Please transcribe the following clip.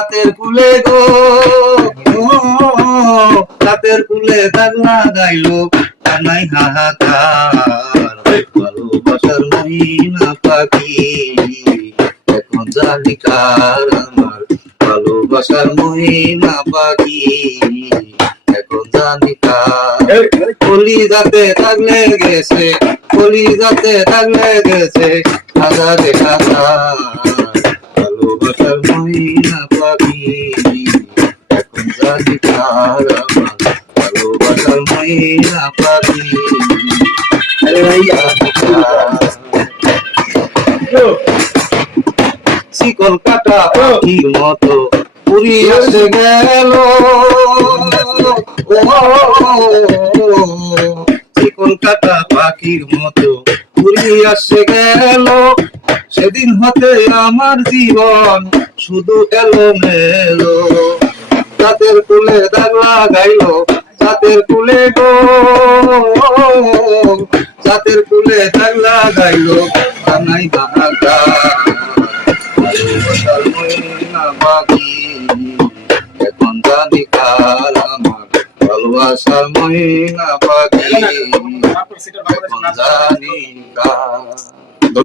রাতের কুলে গো রাতের কুলে দাগ লাগাইলো কানাই হাহাকার ভালোবাসার মহিনা পাখি এখন জানি কার আমার ভালোবাসার মহিনা পাখি এখন জানি কার কলিজাতে দাগ লেগেছে কলিজাতে দাগ লেগেছে হাজারে হাজার ভালোবাসার মহিনা পাখি এখন জানি কার আমার ভালোবাসার মহিনা পাখি শিকল কাটা পাখির মতো উড়ি আসে গেল শিকল কাটা পাখির মতো উড়ি আসে গেল সেদিন হতে আমার জীবন শুধু এলো মেলো রাতের কুলে দাগ লাগাইলো রাতের কুলে গো রাতের কুলে দাগ লাগাইলো কানাই হাহাকার ভালোবাসার মহিনা পাখি এখন জানি কার আমার ভালোবাসার মহিনা পাখি এখন জানি কার।